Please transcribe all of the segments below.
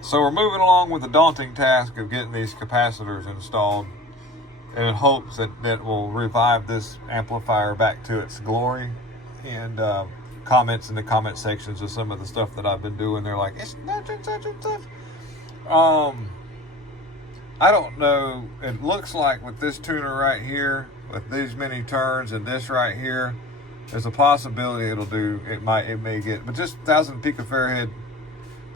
So we're moving along with the daunting task of getting these capacitors installed, in hopes that will revive this amplifier back to its glory. And comments in the comment sections of some of the stuff that I've been doing, they're like, it's such and such and such. I don't know. It looks like with this tuner right here, with these many turns and this right here, there's a possibility it may get, but just 1,000 picofarad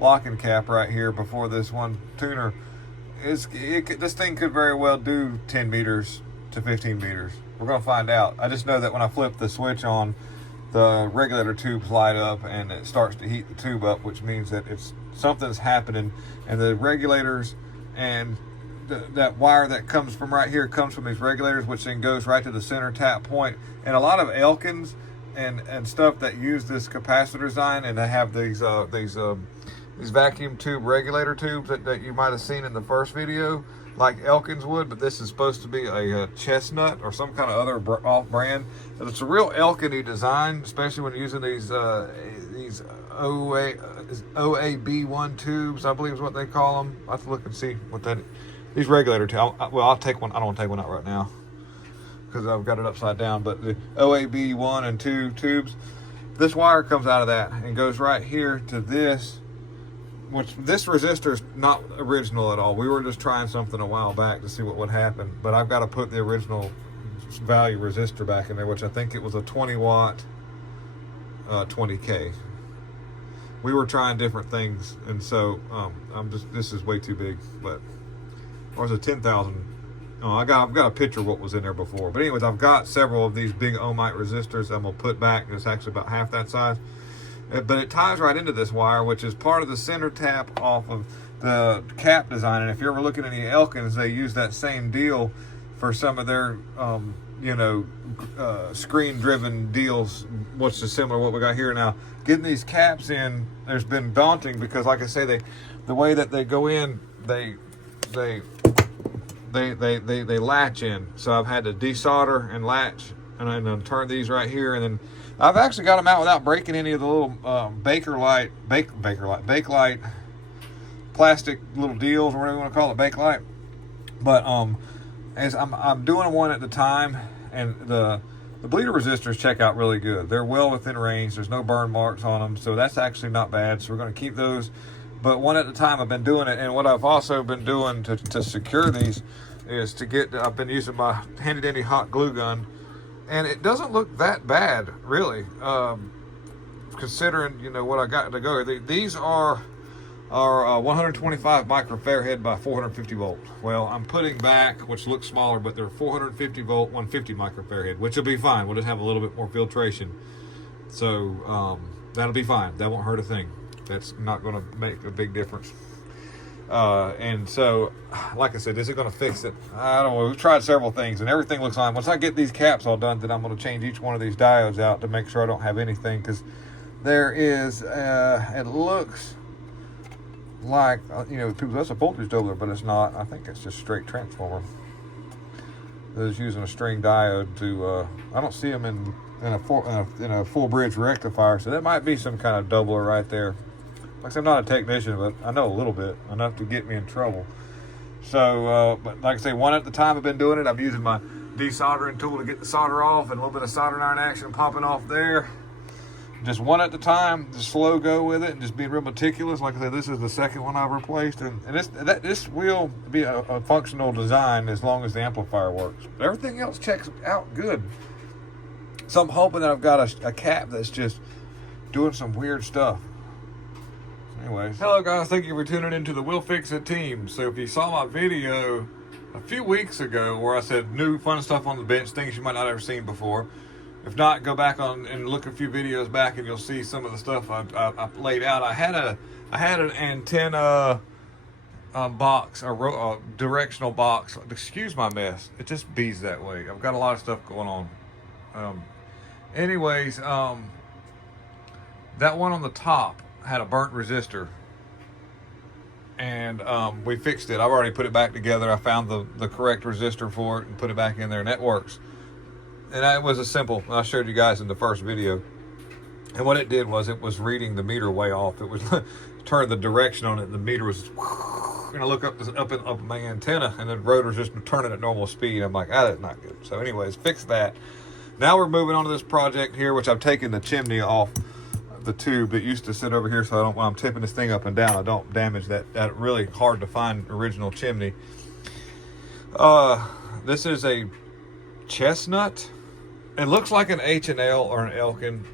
locking cap right here before this one tuner, this thing could very well do 10 meters to 15 meters. We're going to find out. I just know that when I flip the switch on, the regulator tubes light up and it starts to heat the tube up, which means that something's happening, and the regulators and that wire that comes from right here comes from these regulators, which then goes right to the center tap point. And a lot of Elkins and stuff that use this capacitor design, and they have these vacuum tube regulator tubes that you might have seen in the first video, like Elkins would, but this is supposed to be a chestnut or some kind of other off-brand. But it's a real Elkin-y design, especially when using these OAB1 tubes, I believe is what they call them. I have to look and see what that is. These regulator tubes, well, I'll take one. I don't want to take one out right now because I've got it upside down, but the OAB 1 and 2 tubes, this wire comes out of that and goes right here to this, which this resistor is not original at all. We were just trying something a while back to see what would happen, but I've got to put the original value resistor back in there, which I think it was a 20 watt 20K. We were trying different things, and so this is way too big, but, or is it 10,000? Oh, I've got a picture of what was in there before. But anyways, I've got several of these big Eimac resistors I'm gonna put back. It's actually about half that size. But it ties right into this wire, which is part of the center tap off of the cap design. And if you're ever looking at any Elkins, they use that same deal for some of their, screen-driven deals, which is similar to what we got here now. Getting these caps in, there's been daunting because, like I say, the way that they go in, they latch in. So I've had to desolder and latch, and then turn these right here, and then I've actually got them out without breaking any of the little Bakelite plastic little deals, or whatever you want to call it, Bakelite. But as I'm doing one at a time, and the bleeder resistors check out really good. They're well within range. There's no burn marks on them, so that's actually not bad. So we're going to keep those. But one at a time, I've been doing it. And what I've also been doing to secure these is I've been using my handy dandy hot glue gun, and it doesn't look that bad, really, considering what I got to go. These are 125 microfarad by 450 volt. Well, I'm putting back, which looks smaller, but they're 450 volt, 150 microfarad, which will be fine. We'll just have a little bit more filtration, so that'll be fine. That won't hurt a thing. That's not going to make a big difference. And so, like I said, is it going to fix it? I don't know. We've tried several things, and everything looks fine. Once I get these caps all done, then I'm going to change each one of these diodes out to make sure I don't have anything, because there is, it looks like, that's a voltage doubler, but it's not. I think it's just straight transformer. They're just using a string diode to, I don't see them in a full bridge rectifier, so that might be some kind of doubler right there. Like I said, I'm not a technician, but I know a little bit, enough to get me in trouble. So, but like I say, one at a time I've been doing it. I'm using my desoldering tool to get the solder off, and a little bit of soldering iron action popping off there. Just one at a time, just slow go with it, and just being real meticulous. Like I said, this is the second one I've replaced, and this will be a functional design as long as the amplifier works. But everything else checks out good. So I'm hoping that I've got a cap that's just doing some weird stuff. Anyways, hello guys, thank you for tuning into the We'll Fix It team. So if you saw my video a few weeks ago where I said new fun stuff on the bench, things you might not have ever seen before. If not, go back on and look a few videos back, and you'll see some of the stuff I laid out. I had an antenna box, a directional box. Excuse my mess. It just bees that way. I've got a lot of stuff going on. Anyways, that one on the top had a burnt resistor, and we fixed it. I've already put it back together. I found the correct resistor for it and put it back in there, and it works. And that was a simple, I showed you guys in the first video. And what it did was it was reading the meter way off. It was turned the direction on it, the meter was gonna look up my antenna, and the rotor's just turning at normal speed. I'm like, that's not good. So anyways, fix that. Now we're moving on to this project here, which I've taken the chimney off the tube that used to sit over here, so I don't, when I'm tipping this thing up and down, I don't damage that really hard to find original chimney. This is a chestnut. It looks like an H&L or an Elkin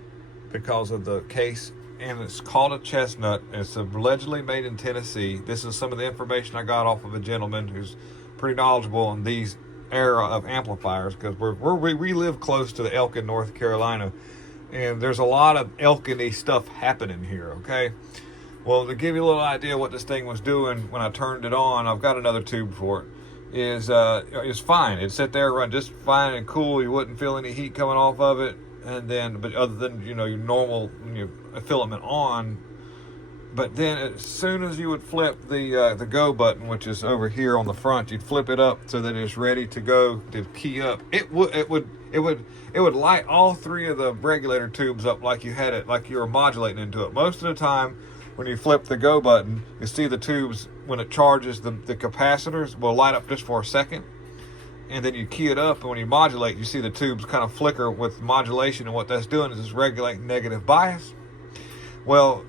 because of the case, and it's called a chestnut. It's allegedly made in Tennessee. This is some of the information I got off of a gentleman who's pretty knowledgeable in these era of amplifiers, because we live close to the Elkin, North Carolina, and there's a lot of Elkin-y stuff happening here, okay? Well, to give you a little idea what this thing was doing when I turned it on, I've got another tube for it, is fine. It'd sit there, run just fine and cool. You wouldn't feel any heat coming off of it. And then, but other than, you know, your normal filament on, but then as soon as you would flip the go button, which is over here on the front, you'd flip it up so that it's ready to go to key up. It would light all three of the regulator tubes up like you had it, like you were modulating into it. Most of the time, when you flip the go button, you see the tubes, when it charges, the capacitors will light up just for a second. And then you key it up, and when you modulate, you see the tubes kind of flicker with modulation, and what that's doing is it's regulating negative bias. Well,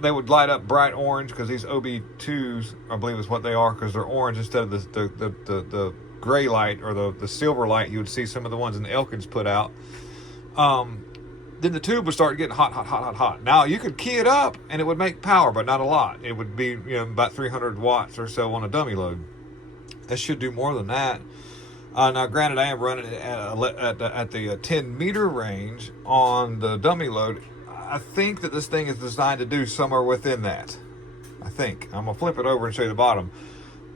they would light up bright orange because these OB2s, I believe is what they are, because they're orange instead of the gray light or the silver light you would see some of the ones in the Elkins put out. Then the tube would start getting hot. Now, you could key it up, and it would make power, but not a lot. It would be, about 300 watts or so on a dummy load. This should do more than that. Now, granted, I am running it at the 10 meter range on the dummy load. I think that this thing is designed to do somewhere within that. I think. I'm going to flip it over and show you the bottom.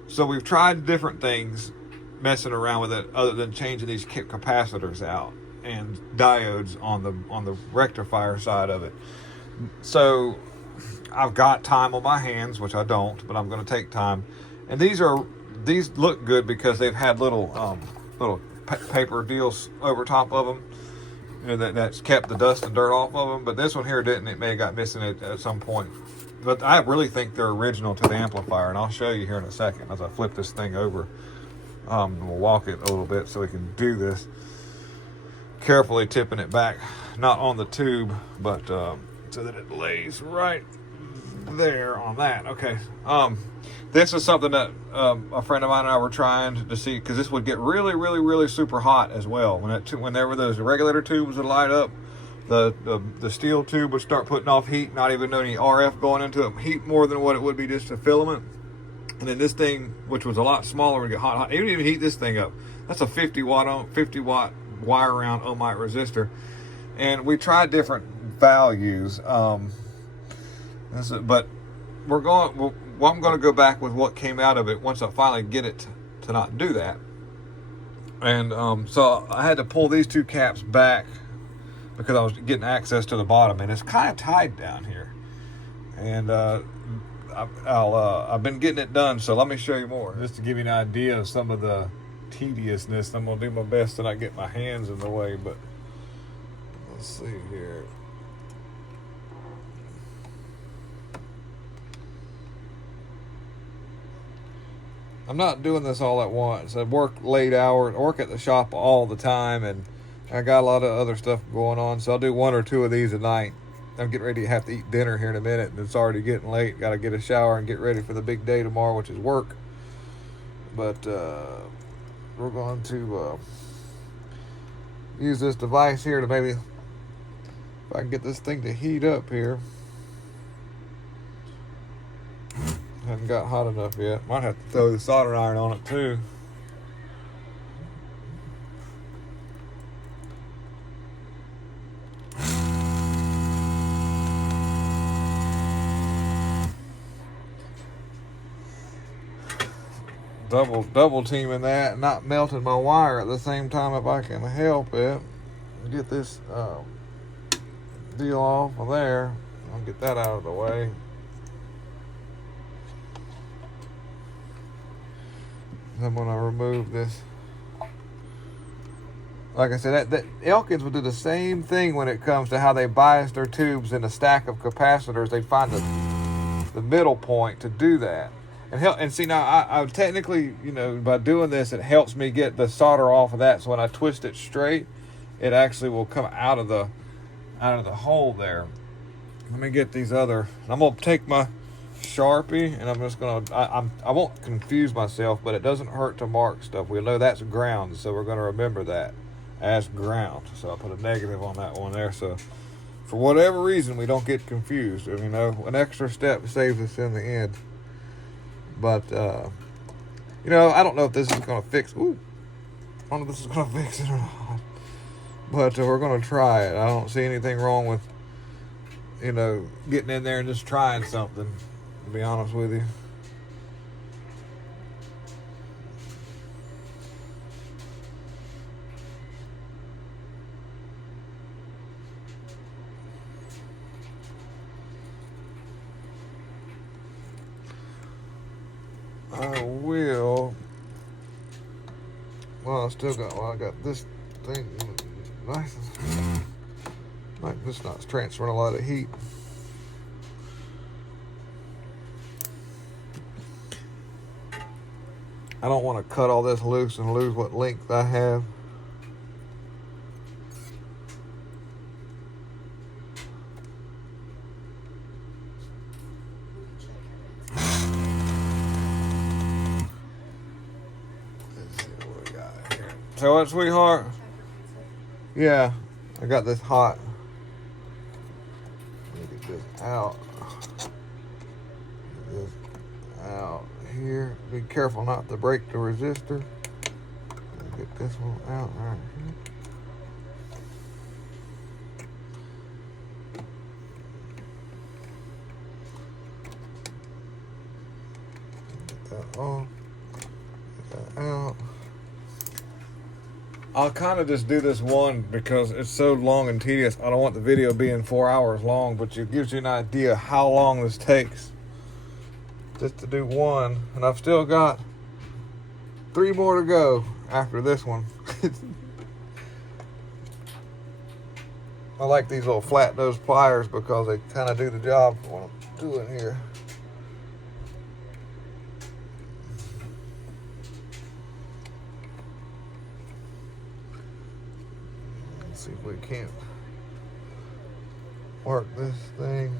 So we've tried different things messing around with it other than changing these capacitors out and diodes on the rectifier side of it. So I've got time on my hands, which I don't, but I'm going to take time. And these look good because they've had little paper deals over top of them, that's kept the dust and dirt off of them. But this one here didn't. It may have got missing at some point. But I really think they're original to the amplifier, and I'll show you here in a second as I flip this thing over. We'll walk it a little bit so we can do this. Carefully tipping it back, not on the tube, but so that it lays right there on that. Okay. This is something that a friend of mine and I were trying to see, because this would get really super hot as well. Whenever those regulator tubes would light up, the steel tube would start putting off heat, not even any RF going into it, heat more than what it would be just a filament. And then this thing, which was a lot smaller, would get hot. It would even heat this thing up. That's a 50 watt wire round ohmite resistor, and we tried different values. But I'm going to go back with what came out of it once I finally get it to not do that. And so I had to pull these two caps back because I was getting access to the bottom, and it's kind of tight down here. And I've been getting it done, so let me show you more, just to give you an idea of some of the tediousness. I'm going to do my best to not get my hands in the way, but let's see here. I'm not doing this all at once. I work late hours, work at the shop all the time, and I got a lot of other stuff going on, so I'll do one or two of these a night. I'm getting ready to have to eat dinner here in a minute, and it's already getting late. Got to get a shower and get ready for the big day tomorrow, which is work. But we're going to use this device here to maybe, if I can get this thing to heat up here. Hasn't got hot enough yet. Might have to throw the soldering iron on it too. Double teaming that, not melting my wire at the same time if I can help it. Get this deal off of there. I'll get that out of the way. I'm going to remove this. Like I said, that Elkins would do the same thing when it comes to how they bias their tubes in a stack of capacitors. They'd find the middle point to do that. And see, now I technically, you know, by doing this, it helps me get the solder off of that. So when I twist it straight, it actually will come out of the hole there. Let me get these other. I'm gonna take my Sharpie and I'm just gonna. I won't confuse myself, but it doesn't hurt to mark stuff. We know that's ground, so we're gonna remember that as ground. So I put a negative on that one there. So for whatever reason, we don't get confused. You know, an extra step saves us in the end. But you know, I don't know if this is gonna fix. Ooh, I don't know if this is gonna fix it or not. But we're gonna try it. I don't see anything wrong with, you know, getting in there and just trying something, to be honest with you. I will. Well, I got this thing nice. Like this not transferring a lot of heat. I don't want to cut all this loose and lose what length I have. Let's see what we got here. So what, sweetheart? Yeah, I got this hot. Get this out. Get this out here. Be careful not to break the resistor. Get this one out right here. Get that on. Get that out. I'll kind of just do this one because it's so long and tedious. I don't want the video being 4 hours long, but it gives you an idea how long this takes just to do one. And I've still got 3 more to go after this one. I like these little flat nose pliers because they kind of do the job for what I'm doing here. See if we can't work this thing.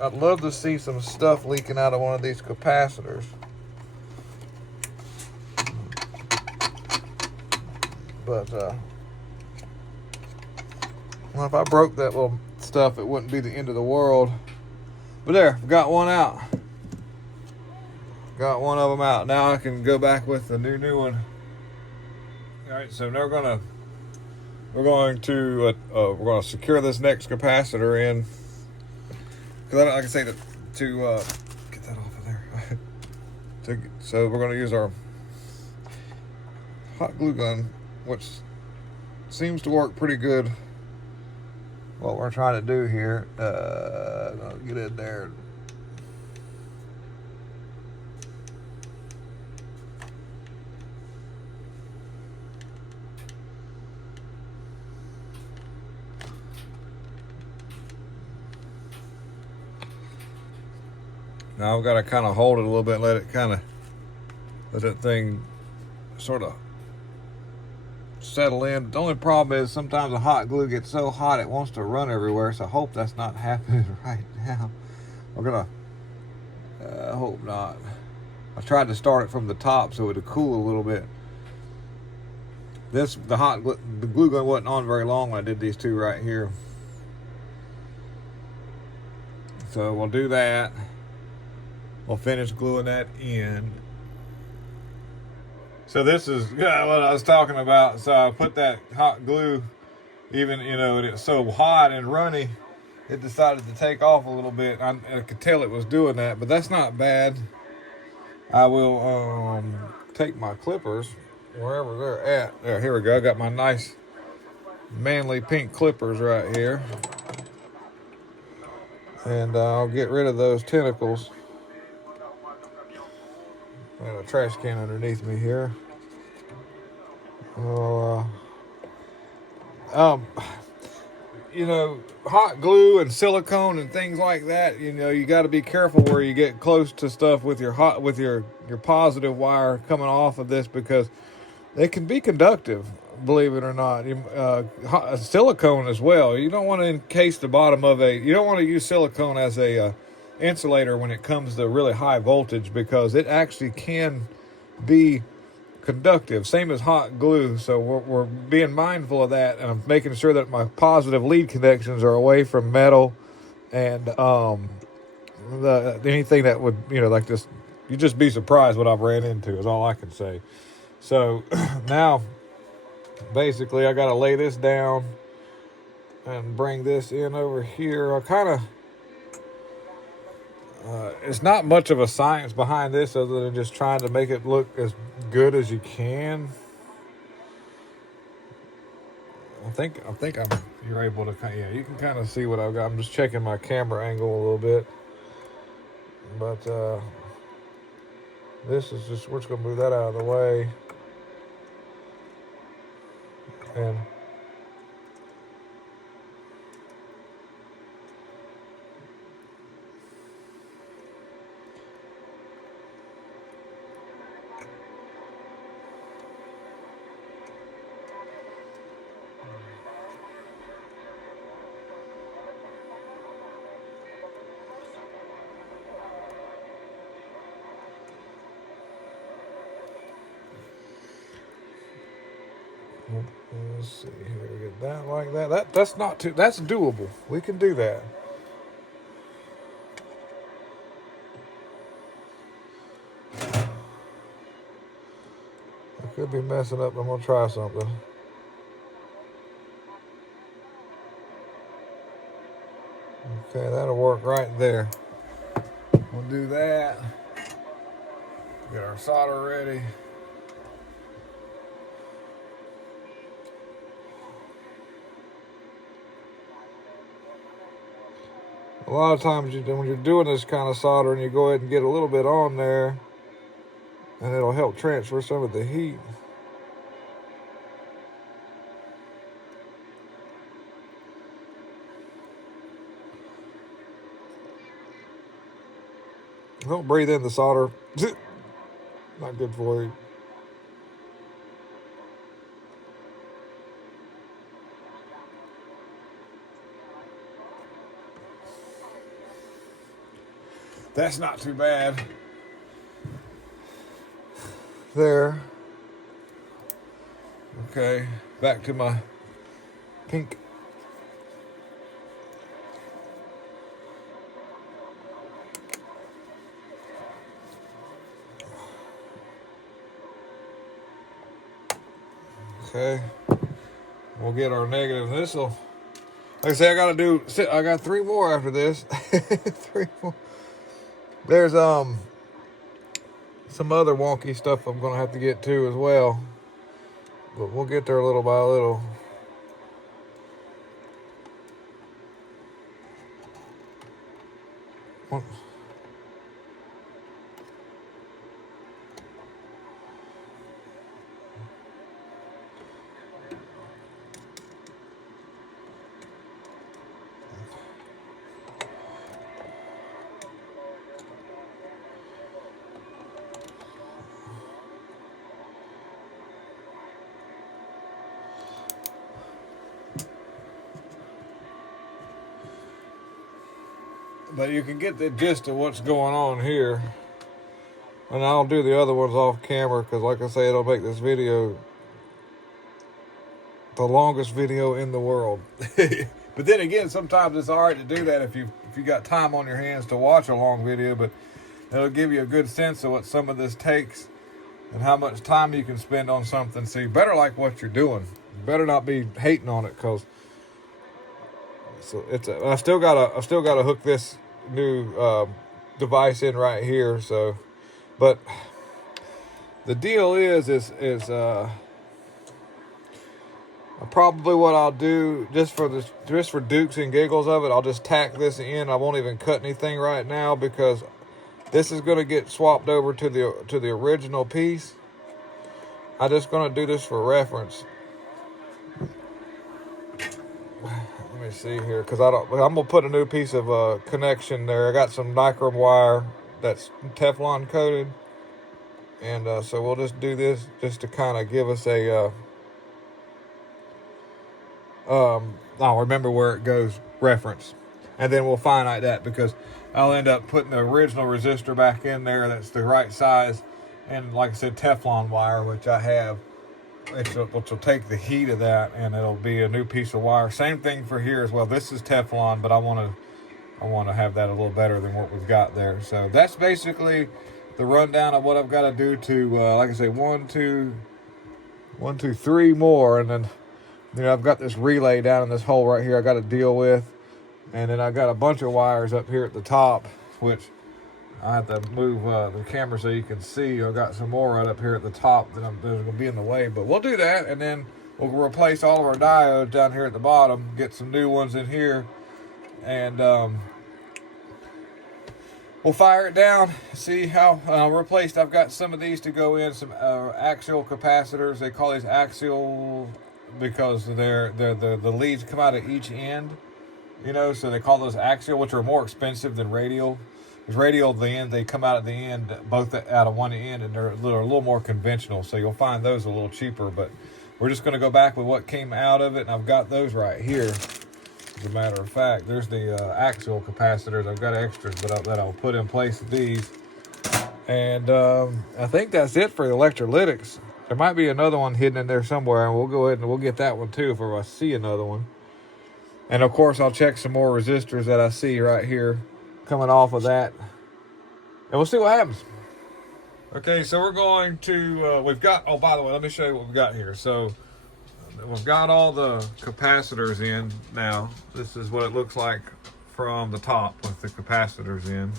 I'd love to see some stuff leaking out of one of these capacitors. But well, if I broke that little stuff, it wouldn't be the end of the world. But there, got one out. Got one of them out. Now I can go back with the new one. All right, so now we're going to secure this next capacitor in. Because like I say, to get that off of there. So we're going to use our hot glue gun, which seems to work pretty good. What we're trying to do here, I'll get in there. Now I've got to kind of hold it a little bit, let that thing sort of settle in. The only problem is sometimes the hot glue gets so hot it wants to run everywhere, so I hope that's not happening right now. We're gonna, I hope not. I tried to start it from the top so it would cool a little bit. The glue gun wasn't on very long when I did these two right here. So we'll do that. We'll finish gluing that in. So this is what I was talking about. So I put that hot glue, even, you know, it's so hot and runny, it decided to take off a little bit. I could tell it was doing that, but that's not bad. I will take my clippers, wherever they're at. There, here we go. I got my nice manly pink clippers right here. And I'll get rid of those tentacles. Got a trash can underneath me here. you know, hot glue and silicone and things like that, you know, you got to be careful where you get close to stuff with your your positive wire coming off of this, because they can be conductive, believe it or not. Silicone as well. You don't want to encase the bottom of you don't want to use silicone as a insulator when it comes to really high voltage, because it actually can be conductive, same as hot glue. So we're being mindful of that, and I'm making sure that my positive lead connections are away from metal and anything that would, you know, like this. You'd just be surprised what I've ran into, is all I can say. So now basically I got to lay this down and bring this in over here. I kind of it's not much of a science behind this other than just trying to make it look as good as you can. I think you're able to, yeah, you can kind of see what I've got. I'm just checking my camera angle a little bit, but this is just, we're just gonna move that out of the way, and let's see here, get that like that. That's not too, that's doable. We can do that. I could be messing up. I'm gonna try something. Okay, that'll work right there. We'll do that. Get our solder ready. A lot of times when you're doing this kind of soldering, you go ahead and get a little bit on there, and it'll help transfer some of the heat. Don't breathe in the solder. Not good for you. That's not too bad. There. Okay, back to my pink. Okay, we'll get our negative. This'll, like I say, I got 3 more after this. 3 more. There's some other wonky stuff I'm gonna have to get to as well, but we'll get there little by little. But you can get the gist of what's going on here. And I'll do the other ones off camera, because like I say, it'll make this video the longest video in the world. But then again, sometimes it's all right to do that if you got time on your hands to watch a long video, but it'll give you a good sense of what some of this takes and how much time you can spend on something. So you better like what you're doing. You better not be hating on it, because I still gotta hook this new device in right here. So, but the deal is probably what I'll do, just for dukes and giggles of it, I'll just tack this in. I won't even cut anything right now, because this is going to get swapped over to the original piece. I'm just going to do this for reference. Let me see here, because I'm gonna put a new piece of connection there. I got some nichrome wire that's Teflon coated, and so we'll just do this just to kind of give us a I'll remember where it goes reference, and then we'll finite that, because I'll end up putting the original resistor back in there that's the right size, and like I said, Teflon wire, which I have, which will take the heat of that, and it'll be a new piece of wire. Same thing for here as well. This is Teflon, but I want to have that a little better than what we've got there. So that's basically the rundown of what I've got to do to, like I say, 1, 2, 3 more, and then I've got this relay down in this hole right here I got to deal with, and then I got a bunch of wires up here at the top, which I have to move the camera so you can see. I've got some more right up here at the top that there's going to be in the way, but we'll do that, and then we'll replace all of our diodes down here at the bottom, get some new ones in here, and we'll fire it down, see how replaced. I've got some of these to go in, some axial capacitors. They call these axial because the leads come out at each end, so they call those axial, which are more expensive than radial. Because radial, the end, they come out at the end, both out of one end, and they're a little more conventional, so you'll find those a little cheaper. But we're just going to go back with what came out of it, and I've got those right here. As a matter of fact, there's the axial capacitors. I've got extras that I'll put in place of these. And I think that's it for the electrolytics. There might be another one hidden in there somewhere, and we'll go ahead and we'll get that one too if I see another one. And of course, I'll check some more resistors that I see right here coming off of that, and we'll see what happens. Okay, so we're going to, we've got, oh, by the way, let me show you what we've got here. So we've got all the capacitors in now. This is what it looks like from the top with the capacitors in.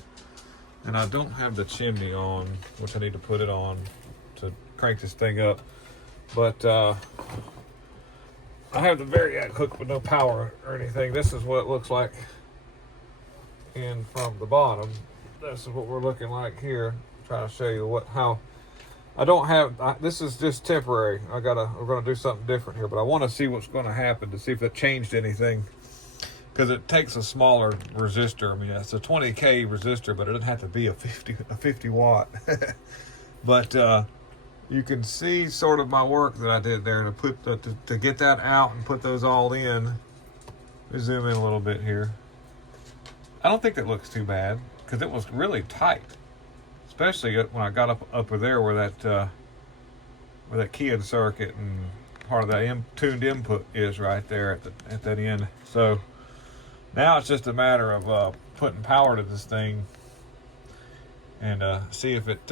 And I don't have the chimney on, which I need to put it on to crank this thing up. But I have the Variac hooked with no power or anything. This is what it looks like in from the bottom. This is what we're looking like here. Trying to show you how I don't have, this is just temporary. We're gonna do something different here, but I want to see what's going to happen to see if it changed anything, because it takes a smaller resistor. I mean, it's a 20K resistor, but it doesn't have to be a 50 watt. But you can see sort of my work that I did there to put to get that out and put those all in. Let me zoom in a little bit here. I don't think that looks too bad, because it was really tight, especially when I got up there where that keying circuit and part of that tuned input is right there at that end. So now it's just a matter of putting power to this thing and see if it.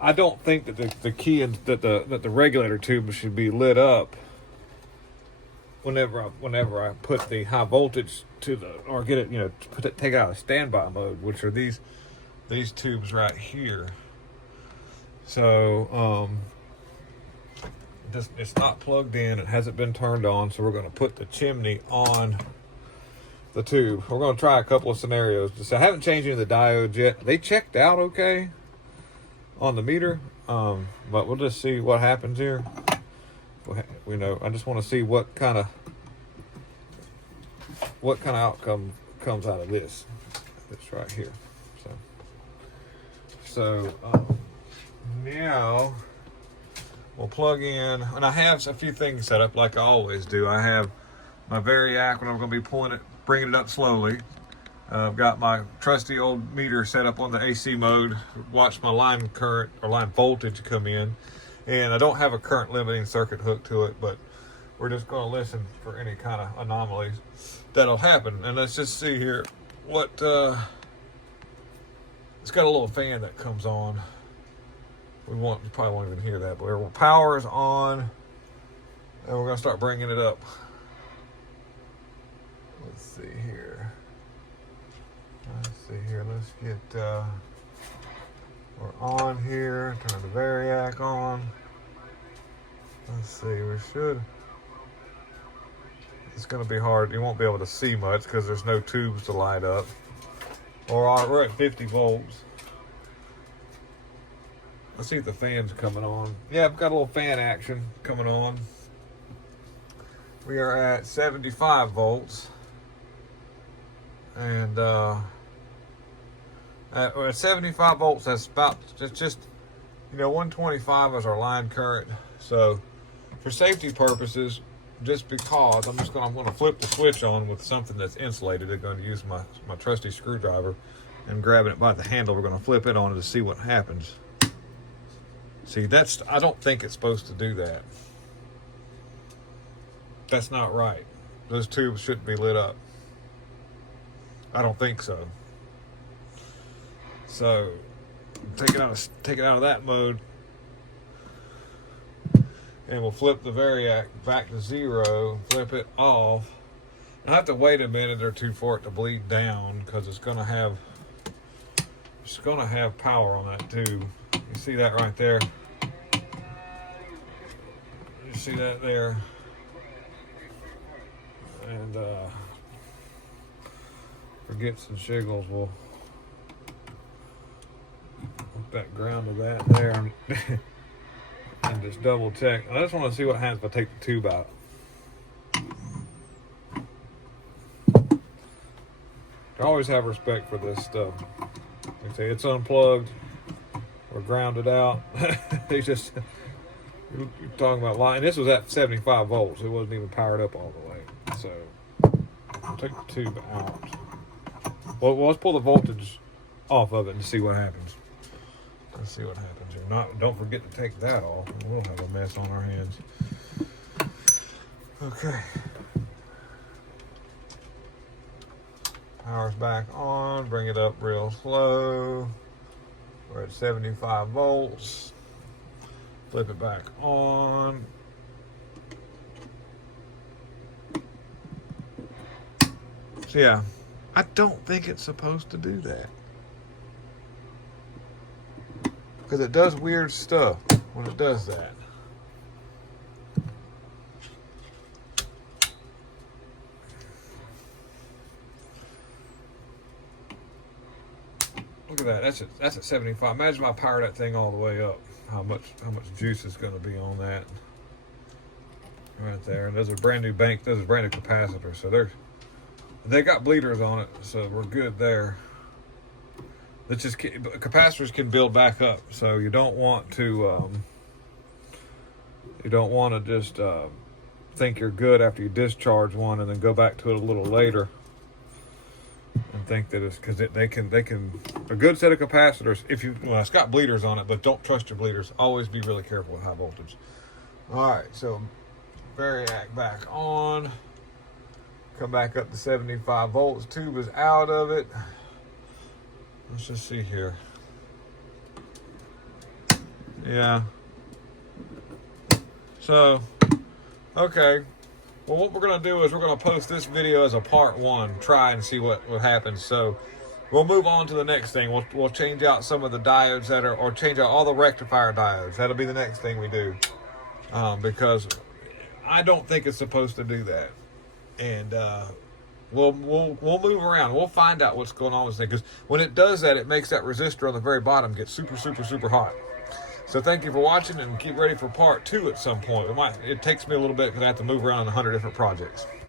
I don't think that the key and that the regulator tube should be lit up whenever I put the high voltage to or get it, take it out of standby mode, which are these tubes right here. So it's not plugged in, it hasn't been turned on, so we're going to put the chimney on the tube. We're going to try a couple of scenarios. So I haven't changed any of the diodes yet. They checked out okay on the meter, but we'll just see what happens here. I just want to see what kind of outcome comes out of this right here. So now we'll plug in, and I have a few things set up like I always do. I have my Variac when I'm going to be bringing it up slowly. I've got my trusty old meter set up on the AC mode, watch my line current or line voltage come in, and I don't have a current limiting circuit hooked to it, but we're just going to listen for any kind of anomalies that'll happen. And let's just see here what it's got a little fan that comes on. You probably won't even hear that, but power is on, and we're going to start bringing it up. Let's see here. Let's get, we're on here. Turn the Variac on. Let's see, it's going to be hard. You won't be able to see much because there's no tubes to light up. We're at 50 volts. Let's see if the fan's coming on. Yeah, I've got a little fan action coming on. We are at 75 volts. And at 75 volts, that's about just 125 is our line current. So for safety purposes, just because I'm going to flip the switch on with something that's insulated. I'm going to use my trusty screwdriver and grabbing it by the handle. We're going to flip it on to see what happens. See, I don't think it's supposed to do that. That's not right. Those tubes shouldn't be lit up. I don't think so. So take it out of that mode, and we'll flip the variac back to 0. Flip it off. I have to wait a minute or two for it to bleed down because it's going to have power on that tube. You see that right there? You see that there? And for gits and shiggles, we'll put that ground to that there and just double check. I just want to see what happens if I take the tube out. I always have respect for this stuff. Like I say, it's unplugged or grounded out. You're talking about line. This was at 75 volts. It wasn't even powered up all the way. So I'll take the tube out. Well, let's pull the voltage off of it and see what happens. Let's see what happens here. Don't forget to take that off. We'll have a mess on our hands. Okay. Power's back on. Bring it up real slow. We're at 75 volts. Flip it back on. So yeah, I don't think it's supposed to do that. Because it does weird stuff when it does that. Look at that. That's at 75. Imagine if I power that thing all the way up. How much juice is going to be on that right there. And those are brand new those are brand new capacitors. So they got bleeders on it, so we're good there. Capacitors can build back up, so you don't want to just think you're good after you discharge one and then go back to it a little later and think that it's because they can a good set of capacitors. It's got bleeders on it, but don't trust your bleeders. Always be really careful with high voltage. All right, so variac back on. Come back up to 75 volts. Tube is out of it. Let's just see here. Yeah. So, okay. Well, what we're going to do is we're going to post this video as a part 1. Try and see what happens. So, we'll move on to the next thing. We'll change out some of the diodes or change out all the rectifier diodes. That'll be the next thing we do. Because I don't think it's supposed to do that. And we'll move around. We'll find out what's going on with this thing. Because when it does that, it makes that resistor on the very bottom get super, super, super hot. So thank you for watching, and keep ready for part 2 at some point. It takes me a little bit because I have to move around on 100 different projects.